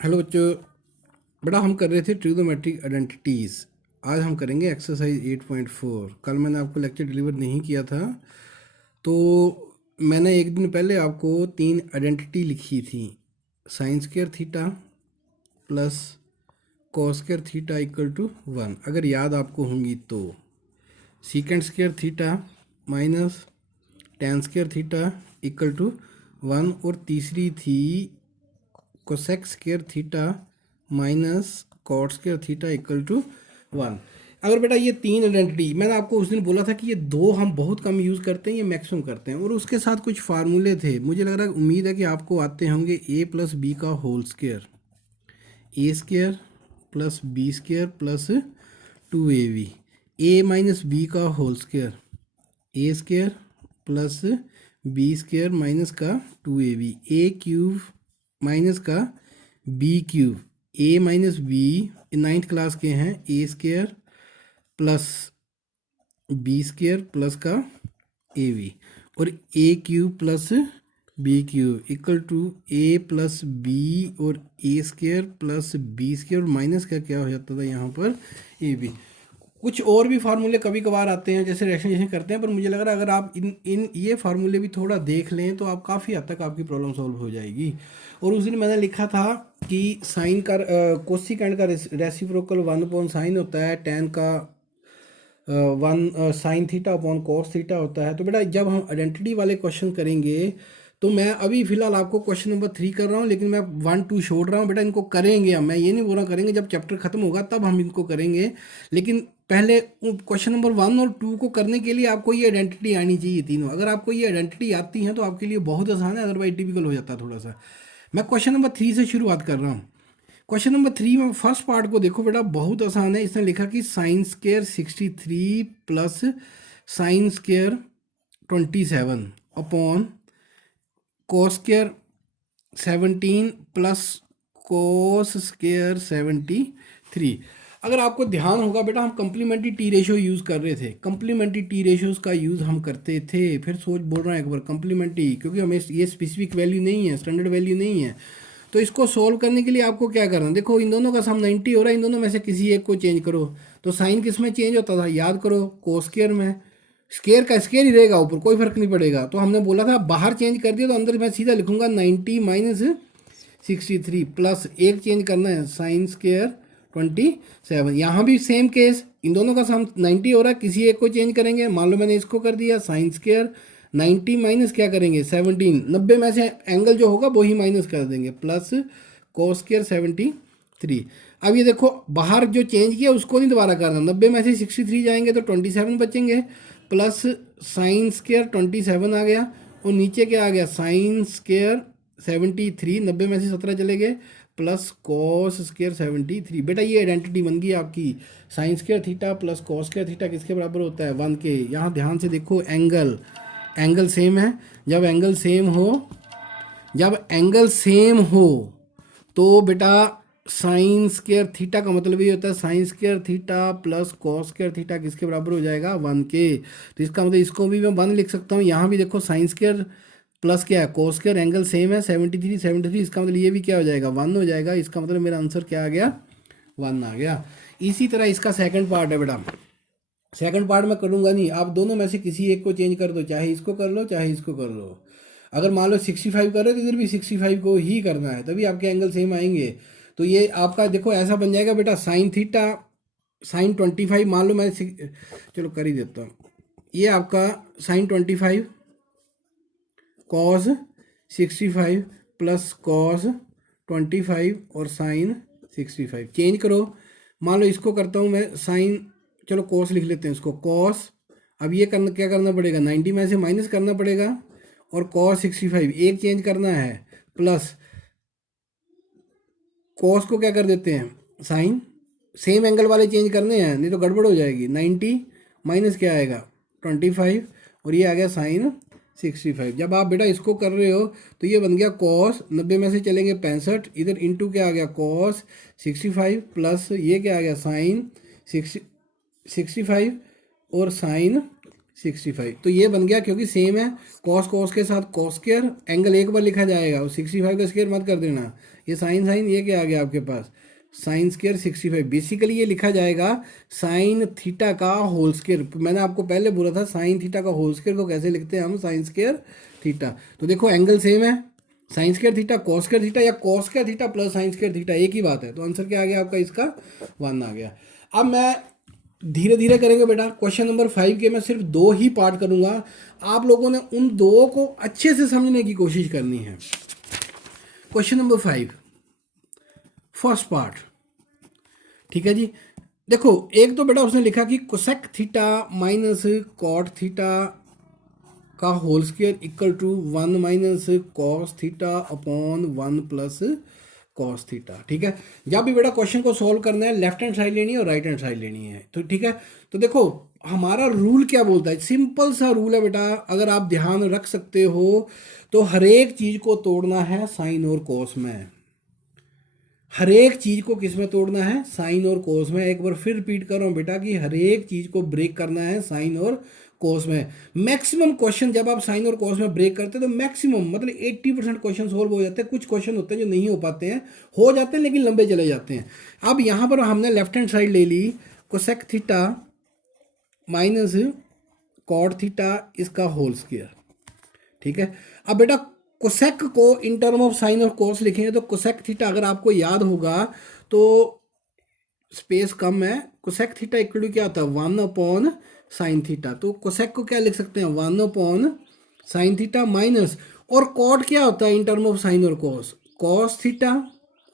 Hello बच्चों। बेटा हम कर रहे थे ट्रिग्नोमेट्रिक आइडेंटिटीज़। आज हम करेंगे एक्सरसाइज 8.4। कल मैंने आपको लेक्चर डिलीवर नहीं किया था, तो मैंने एक दिन पहले आपको 3 आइडेंटिटी लिखी थी। Sine square theta plus cos square theta equal to 1, अगर याद आपको होंगी तो। Secant square theta minus tan square theta equal to 1, और तीसरी थी cosec square theta minus cot square theta equal to 1। अगर बेटा ये 3 आइडेंटिटी, मैंने आपको उस दिन बोला था कि ये 2 हम बहुत कम यूज़ करते हैं, ये मैक्सिमम करते हैं, और उसके साथ कुछ फार्मूले थे। मुझे लग रहा है, उम्मीद है कि आपको आते होंगे। ए प्लस बी का whole square, A square plus B square plus 2ab। A minus B का whole square, A square plus B square minus का 2ab। ए क्यूब माइनस का B cube, A minus B ninth class के हैं, A square plus B square plus का A B, और A cube plus B cube equal to A plus B और A square plus B square, minus का क्या हो जाता था यहाँ पर ए बी। कुछ और भी फार्मूले कभी कभार आते हैं, जैसे रेशनलाइजेशन करते हैं, पर मुझे लग रहा है अगर आप इन इन ये फार्मूले भी थोड़ा देख लें तो आप काफ़ी हद तक आपकी प्रॉब्लम सॉल्व हो जाएगी। और उस दिन मैंने लिखा था कि साइन का कोसिकेंड का रेसिप्रोकल 1/sin होता है, टेन का 1 sin theta upon cos theta होता है। तो बेटा जब हम आइडेंटिटी वाले क्वेश्चन करेंगे, तो मैं अभी फिलहाल आपको क्वेश्चन नंबर 3 कर रहा हूँ, लेकिन मैं 1 2 छोड़ रहा हूँ। बेटा इनको करेंगे हम, मैं ये नहीं बोल रहा करेंगे, जब चैप्टर खत्म होगा तब हम इनको करेंगे। लेकिन पहले क्वेश्चन नंबर 1 और 2 को करने के लिए आपको ये आइडेंटिटी आनी चाहिए तीनों। अगर आपको ये आइडेंटिटी आती है तो आपके लिए बहुत आसान है, अदरवाइज डिफिकल्ट हो जाता है थोड़ा सा। मैं क्वेश्चन नंबर 3 से शुरुआत कर रहा हूँ। क्वेश्चन नंबर 3 में फर्स्ट पार्ट को देखो बेटा, बहुत आसान है। इसने लिखा कि sine square 63 plus sine square 27 upon cos square 17 plus cos square 73। अगर आपको ध्यान होगा बेटा, हम कंप्लीमेंट्री टी रेशियो यूज़ कर रहे थे। कंप्लीमेंट्री टी रेशियोज़ का यूज़ हम करते थे। फिर सोच बोल रहा हूँ एक बार, कंप्लीमेंट्री, क्योंकि हमें ये स्पेसिफिक वैल्यू नहीं है, स्टैंडर्ड वैल्यू नहीं है। तो इसको सोल्व करने के लिए आपको क्या करना है, देखो इन दोनों का सम 90 हो रहा है, इन दोनों में से किसी एक को चेंज करो। तो साइन किस में चेंज होता था, याद करो, कोस स्क्वायर में। स्केयर का स्केयर ही रहेगा, ऊपर कोई फर्क नहीं पड़ेगा। तो हमने बोला था बाहर चेंज कर दिया, तो अंदर मैं सीधा लिखूंगा 90 माइनस 63 प्लस एक चेंज करना है साइन स्क्वायर 27। यहाँ भी सेम केस, इन दोनों का सम 90 हो रहा है, किसी एक को चेंज करेंगे। मान लो मैंने इसको कर दिया साइन स्क्वायर 90 माइनस क्या करेंगे 17, 90 में से एंगल जो होगा वो ही माइनस कर देंगे, प्लस कोस स्क्वायर 73। अब ये देखो बाहर जो चेंज किया उसको नहीं दोबारा करना, 90 में से 63 जाएंगे तो 27 बचेंगे, प्लस साइन स्क्वायर 27 आ गया, और नीचे क्या आ गया साइन स्क्वायर 73, 90 में से 17 चले गए, प्लस कॉस स्क्वायर 73। बेटा ये आइडेंटिटी बन गई आपकी। Sign square theta plus cos square theta किसके बराबर होता है, 1 के। यहाँ ध्यान से देखो, एंगल एंगल सेम है। जब एंगल सेम हो, जब एंगल सेम हो तो बेटा साइन स्क्वायर थीटा का मतलब ये होता है sine square theta plus cos square theta किसके बराबर हो जाएगा, 1 के। तो इसका मतलब इसको भी मैं 1 लिख सकता हूँ। यहाँ भी देखो साइन स्क्वायर प्लस क्या है कॉस स्क्वायर, एंगल सेम है 73 73, इसका मतलब ये भी क्या हो जाएगा 1 हो जाएगा। इसका मतलब मेरा आंसर क्या आ गया, 1 आ गया। इसी तरह इसका सेकंड पार्ट है बेटा। सेकंड पार्ट में करूँगा नहीं, आप दोनों में से किसी एक को चेंज कर दो, चाहे इसको कर लो चाहे इसको कर लो। अगर मान लो 65 कर रहे हो तो इधर भी 65 को ही करना है, तभी आपके एंगल सेम आएंगे। तो ये आपका देखो ऐसा बन जाएगा बेटा, साइन थीटा साइन 25, मान लो मैं चलो कर ही देता हूँ। ये आपका साइन 25 कॉस 65 प्लस कॉस 25 और साइन 65 चेंज करो। मान लो इसको करता हूँ मैं साइन, चलो कॉस लिख लेते हैं इसको, कॉस। अब ये करना क्या करना पड़ेगा, 90 में से माइनस करना पड़ेगा, और कॉस 65 एक चेंज करना है, प्लस कॉस को क्या कर देते हैं साइन, सेम एंगल वाले चेंज करने हैं, नहीं तो गड़बड़ हो जाएगी। 90 माइनस क्या आएगा 25, और ये आ गया साइन 65। जब आप बेटा इसको कर रहे हो तो ये बन गया कॉस, 90 में से चलेंगे 65, इधर इंटू क्या आ गया कॉस 65, प्लस ये क्या आ गया साइन 65 और साइन 65। तो ये बन गया, क्योंकि सेम है, कॉस कॉस के साथ कॉस स्क्वायर, एंगल एक बार लिखा जाएगा और 65 का स्क्वायर मत कर देना, ये साइन साइन ये क्या आ गया आपके पास, साइन स्क्वायर 65। बेसिकली ये लिखा जाएगा साइन थीटा का होल स्क्वायर। मैंने आपको पहले बोला था साइन थीटा का होल स्क्वायर को कैसे लिखते हैं हम, साइन स्क्वायर थीटा। तो देखो एंगल सेम है, sine square theta cos square theta या cos square theta plus sine square theta एक ही बात है। तो आंसर क्या आ गया आपका इसका, 1 आ गया। अब मैं धीरे धीरे करेंगे बेटा, क्वेश्चन नंबर 5 के मैं सिर्फ 2 ही पार्ट करूंगा, आप लोगों ने उन 2 को अच्छे से समझने की कोशिश करनी है। क्वेश्चन नंबर 5 फर्स्ट पार्ट, ठीक है जी। देखो एक तो बेटा उसने लिखा कि cosec theta minus cot theta का whole square equal to 1 minus cos theta upon 1 plus cos theta, ठीक है। जब भी बेटा क्वेश्चन को सॉल्व करना है लेफ्ट हैंड साइड लेनी है और राइट हैंड साइड लेनी है, तो ठीक है। तो देखो हमारा रूल क्या बोलता है, सिंपल सा रूल है बेटा, अगर आप ध्यान रख सकते हो तो हर एक चीज को तोड़ना है साइन और कॉस में। हर एक चीज को किस में तोड़ना है, साइन और कोस में। एक बार फिर रिपीट कर रहा हूं बेटा कि हर एक चीज को ब्रेक करना है साइन और कोस में। मैक्सिमम क्वेश्चन जब आप साइन और कोस में ब्रेक करते हैं तो मैक्सिमम मतलब 80% क्वेश्चन सोल्व हो जाते हैं। कुछ क्वेश्चन होते हैं जो नहीं हो पाते हैं, हो जाते हैं लेकिन लंबे चले जाते हैं। अब यहां पर हमने लेफ्ट हैंड साइड ले ली, cosec theta minus cot theta इसका होल स्क्वायर, ठीक है। अब बेटा कोसेक को इन टर्म ऑफ साइन और कोस लिखेंगे तो कोसेक थीटा अगर आपको याद होगा तो स्पेस कम है, कोसेक थीटा इक्वल टू क्या होता है 1 अपॉन साइन थीटा। तो कोसेक को क्या लिख सकते हैं 1 अपॉन साइन थीटा माइनस, और कॉट क्या होता है इन टर्म ऑफ साइन और कोस, कॉस थीटा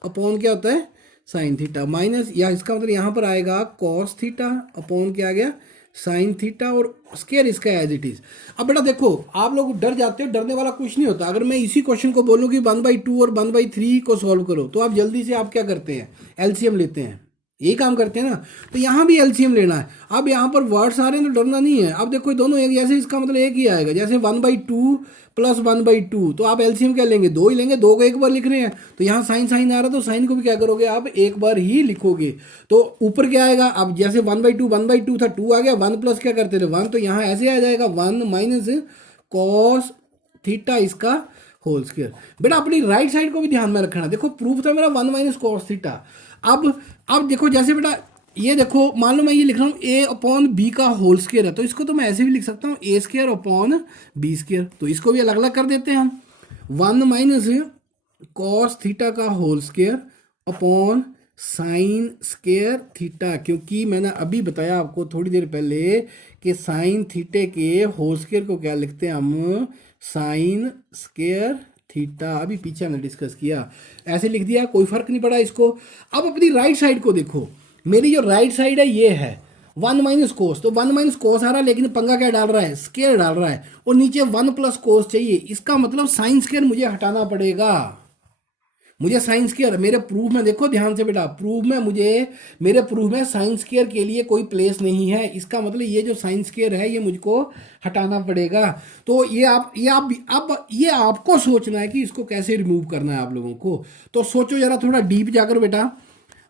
अपॉन क्या होता है साइन थीटा माइनस, या इसका मतलब यहाँ पर आएगा कॉस थीटा अपॉन क्या आ गया साइन थीटा और स्क्वायर इसका एज इट इज। अब बेटा देखो आप लोग डर जाते हो, डरने वाला कुछ नहीं होता। अगर मैं इसी क्वेश्चन को बोलूँ कि 1/2 और 1/3 को सॉल्व करो तो आप जल्दी से आप क्या करते हैं, एलसीएम लेते हैं, यही काम करते हैं ना। तो यहाँ भी एलसीएम लेना है। अब यहाँ पर वर्ड्स आ रहे हैं तो डरना नहीं है। अब देखो दोनों एक जैसे, इसका मतलब एक ही आएगा, जैसे 1/2 प्लस 1/2, तो आप एलसीएम क्या लेंगे 2 ही लेंगे, 2 को एक बार लिख रहे हैं तो यहाँ साइन साइन आ रहा है तो साइन को भी क्या करोगे आप एक बार ही लिखोगे। तो ऊपर क्या आएगा, अब जैसे 1/2 था 2 आ गया, 1 प्लस क्या करते थे 1, तो यहाँ ऐसे आ जाएगा 1 माइनस कॉस थीटा इसका होल स्क्वायर। बेटा अपनी राइट साइड को भी ध्यान में रखना। देखो प्रूफ था मेरा 1 माइनस कॉस थीटा। अब देखो जैसे बेटा ये देखो मान लो मैं ये लिख रहा हूँ ए अपॉन बी का होल स्क्वायर है, तो इसको तो मैं ऐसे भी लिख सकता हूँ ए स्क्वायर अपॉन बी स्क्वायर। तो इसको भी अलग अलग कर देते हैं हम, 1 माइनस कॉस थीटा का whole square upon sine square theta, क्योंकि मैंने अभी बताया आपको थोड़ी देर पहले कि साइन थीटे के होल स्क्वायर को क्या लिखते हैं हम, साइन स्क्वायर थीटा। अभी पीछे हमने डिस्कस किया, ऐसे लिख दिया, कोई फर्क नहीं पड़ा इसको। अब अपनी राइट साइड को देखो, मेरी जो राइट साइड है ये है 1 माइनस कोस, तो 1 माइनस कोस आ रहा है लेकिन पंगा क्या डाल रहा है, स्क्वायर डाल रहा है, और नीचे 1 प्लस कोस चाहिए। इसका मतलब साइन स्क्वायर मुझे हटाना पड़ेगा, मुझे साइन स्क्वायर मेरे प्रूफ में देखो ध्यान से बेटा, प्रूफ में मेरे प्रूफ में साइन स्क्वायर के लिए कोई प्लेस नहीं है। इसका मतलब ये जो साइन स्क्वायर है ये मुझको हटाना पड़ेगा। तो ये आपको सोचना है कि इसको कैसे रिमूव करना है आप लोगों को। तो सोचो जरा थोड़ा डीप जाकर बेटा,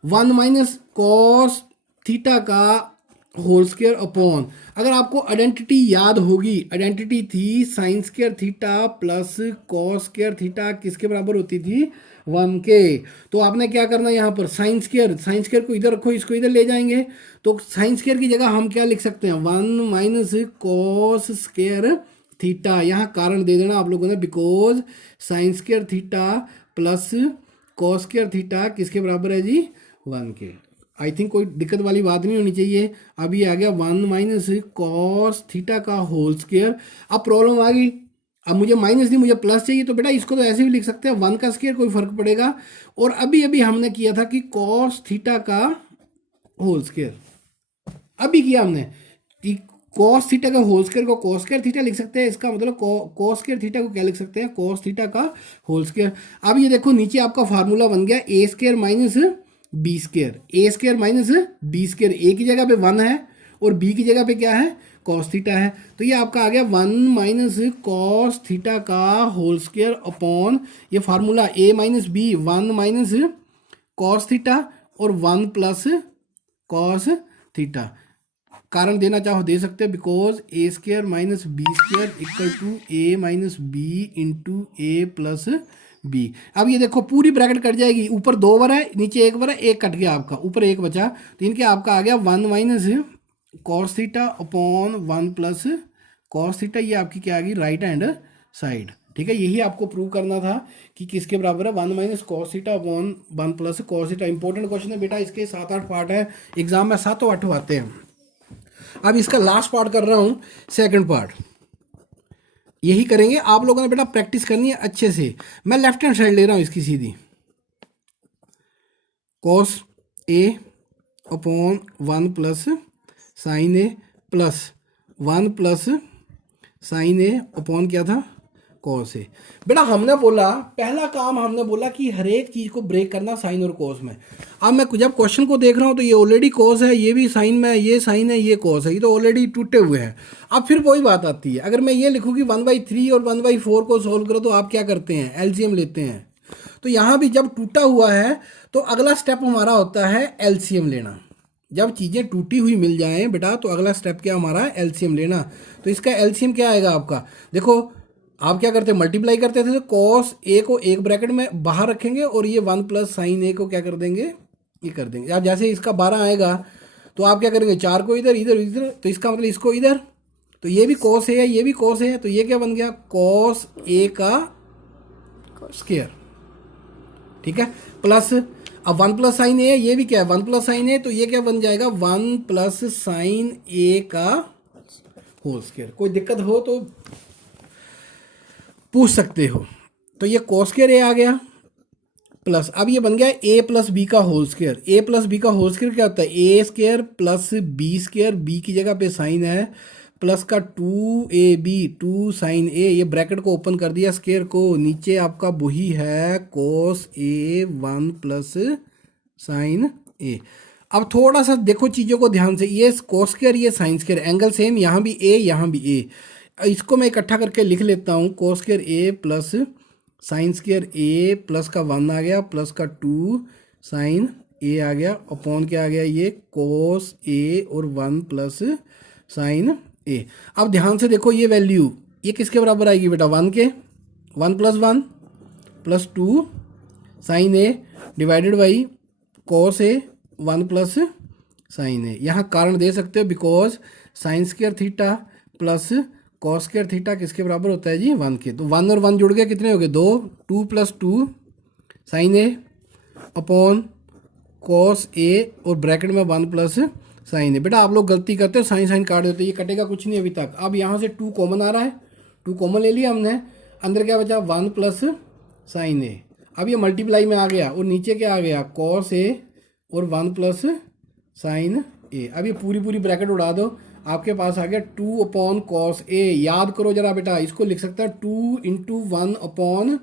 1 माइनस कॉस थीटा का होल स्क्वायर अपॉन, अगर आपको आइडेंटिटी याद होगी, आइडेंटिटी थी sine square theta plus cos square theta किसके बराबर होती थी 1 के। तो आपने क्या करना है यहाँ पर साइन स्क्वायर को इधर रखो, इसको इधर ले जाएंगे, तो साइन स्क्वायर की जगह हम क्या लिख सकते हैं 1 माइनस कॉस स्क्वायर थीटा। यहाँ कारण दे देना आप लोगों ने, because sine square theta plus cos square theta किसके बराबर है जी 1 के। आई थिंक कोई दिक्कत वाली बात नहीं होनी चाहिए। अब ये आ गया 1 माइनस कॉस थीटा का होल स्क्वायर। अब प्रॉब्लम आ गई, अब मुझे माइनस नहीं मुझे प्लस चाहिए, तो बेटा इसको तो ऐसे भी लिख सकते हैं 1 का स्क्वायर, कोई फर्क पड़ेगा। और अभी अभी हमने किया था कि कॉस थीटा का होल स्क्वायर, अभी किया हमने कि कॉस थीटा का होल स्क्वायर को कॉस स्क्वायर थीटा लिख सकते हैं, इसका मतलब कॉस स्क्वायर थीटा को क्या लिख सकते हैं कॉस थीटा का होल स्क्वायर। अब ये देखो नीचे आपका फार्मूला बन गया ए square minus b square, A square minus b square, ए की जगह पे 1 है और बी की जगह पे क्या है कॉस थीटा है। तो ये आपका आ गया 1 माइनस कॉस थीटा का होल स्क्वायर अपॉन ये formula A minus B, 1 minus cos theta और 1 प्लस कॉस थीटा। कारण देना चाहो दे सकते हैं, because a square minus b square equal to a minus b into a plus b. अब ये देखो पूरी ब्रैकेट कट जाएगी, ऊपर 2 वर है, नीचे 1 वर है, 1 कट गया आपका, ऊपर 1 बचा, तो इनके आपका आ गया 1 minus cos theta upon 1 plus cos theta. ये आपकी क्या आ गई, राइट हैंड साइड। ठीक है, यही आपको प्रूव करना था कि किसके बराबर है, 1 minus cos theta upon 1 plus cos theta. Important question है बेटा, इसके 7-8 पार्ट है, एग्जाम में 7-8 आते हैं। अब इसका लास्ट पार्ट कर रहा हूँ, सेकंड पार्ट यही करेंगे। आप लोगों ने बेटा प्रैक्टिस करनी है अच्छे से। मैं लेफ्ट हैंड साइड ले रहा हूँ इसकी सीधी, cos A upon 1 plus sine A plus 1 plus sine A upon क्या था, कॉस ए। बेटा हमने बोला, पहला काम हमने बोला कि हर एक चीज़ को ब्रेक करना साइन और कॉस में। अब मैं जब क्वेश्चन को देख रहा हूँ तो ये ऑलरेडी कॉस है, ये भी साइन में है, ये साइन है, ये कॉस है, ये तो ऑलरेडी टूटे हुए हैं। अब फिर वही बात आती है, अगर मैं ये लिखूँ कि 1/3 और 1/4 को सोल्व करो, तो आप क्या करते हैं, एलसीएम लेते हैं। तो यहाँ भी जब टूटा हुआ है तो अगला स्टेप हमारा होता है एलसीएम लेना। जब चीज़ें टूटी हुई मिल जाएं बेटा, तो अगला स्टेप क्या हमारा, एलसीएम लेना। तो इसका एलसीएम क्या आएगा आपका, देखो आप क्या करते हैं, मल्टीप्लाई करते थे, तो कॉस ए को एक ब्रैकेट में बाहर रखेंगे और ये 1 प्लस साइन ए को क्या कर देंगे, ये कर देंगे। अब जैसे इसका 12 आएगा तो आप क्या करेंगे, 4 को इधर, इधर इधर, तो इसका मतलब इसको इधर, तो ये भी कॉस ए है, ये भी कॉस ए है, तो ये क्या बन गया, कॉस ए का स्क्वायर। ठीक है, प्लस अब 1 प्लस साइन ए, ये भी क्या है, 1 प्लस साइन ए, तो ये क्या बन जाएगा, 1 प्लस साइन ए का होल स्क्वायर। कोई दिक्कत हो तो पूछ सकते हो। तो ये कॉस स्क्वायर ए आ गया, प्लस अब ये बन गया ए प्लस बी का whole square. A plus B का होल स्क्वायर क्या होता है, A square plus B square, B की जगह पे साइन है, प्लस का 2ab 2 साइन ए, ये ब्रैकेट को ओपन कर दिया स्क्वायर को, नीचे आपका वही है कॉस ए 1 प्लस साइन ए। अब थोड़ा सा देखो चीज़ों को ध्यान से, ये कॉस स्क्वायर, ये साइन स्क्वायर, एंगल सेम, यहाँ भी ए यहाँ भी ए। इसको मैं इकट्ठा करके लिख लेता हूँ, cos square A plus sine square A, plus का 1 आ गया, प्लस का 2 साइन ए आ गया, अपॉन क्या आ गया, ये कॉस ए और 1 प्लस साइन ए। अब ध्यान से देखो ये वैल्यू, ये किसके बराबर आएगी बेटा, 1 के, 1 plus 1 plus 2 sine A divided by cos A 1 plus sine A. यहाँ कारण दे सकते हो, because sine square theta plus cos square theta किसके बराबर होता है जी, 1 के। तो 1 और 1 जुड़ गए, कितने हो गए, 2, 2 plus 2 sine A upon cos A और ब्रैकेट में 1 प्लस साइन ए। बेटा आप लोग गलती करते हो, साइन साइन काट देते हो, ये कटेगा कुछ नहीं अभी तक। अब यहाँ से 2 कॉमन आ रहा है, 2 कॉमन ले लिया हमने, अंदर क्या बचा, 1 प्लस साइन ए। अब ये मल्टीप्लाई में आ गया और नीचे क्या आ गया, कॉस ए और 1 प्लस साइन ए। अब ये पूरी पूरी ब्रैकेट उड़ा दो, आपके पास आ गया 2 अपॉन कॉस ए। याद करो जरा बेटा, इसको लिख सकता है 2 इंटू 1 अपॉन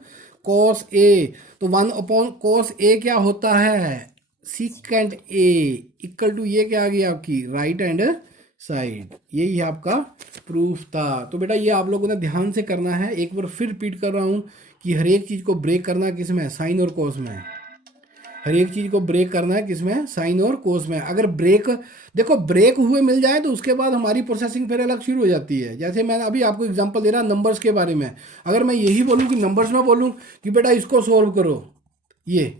कॉस ए। तो 1 अपॉन कॉस ए क्या होता है, सीकेंट ए, इक्वल टू ये क्या आ गई आपकी राइट हैंड साइड। यही आपका प्रूफ था। तो बेटा ये आप लोगों ने ध्यान से करना है। एक बार फिर रिपीट कर रहा हूँ कि हर एक चीज़ को ब्रेक करना है किस में, साइन और कोस में। हर एक चीज़ को ब्रेक करना है किसमें, साइन और कोस में। अगर ब्रेक देखो ब्रेक हुए मिल जाए तो उसके बाद हमारी प्रोसेसिंग फिर अलग शुरू हो जाती है। जैसे मैं अभी आपको एग्जांपल दे रहा नंबर्स के बारे में, अगर मैं यही बोलूँ कि नंबर्स में बोलूँ कि बेटा इसको सोल्व करो ये,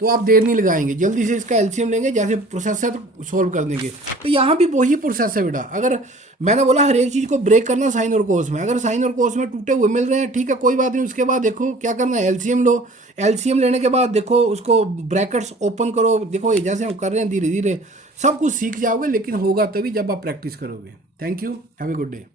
तो आप देर नहीं लगाएंगे, जल्दी से इसका एलसीएम लेंगे, जैसे प्रोसेस है तो सोल्व कर देंगे। तो यहाँ भी वही प्रोसेस है बेटा। अगर मैंने बोला हर एक चीज़ को ब्रेक करना साइन और कोस में, अगर साइन और कोस में टूटे हुए मिल रहे हैं ठीक है कोई बात नहीं, उसके बाद देखो क्या करना है, एलसीएम लो। एलसीएम लेने के बाद देखो उसको ब्रैकेट्स ओपन करो, देखो ये जैसे हम कर रहे हैं धीरे धीरे सब कुछ सीख जाओगे, लेकिन होगा तभी जब आप प्रैक्टिस करोगे। Thank you, have a good day.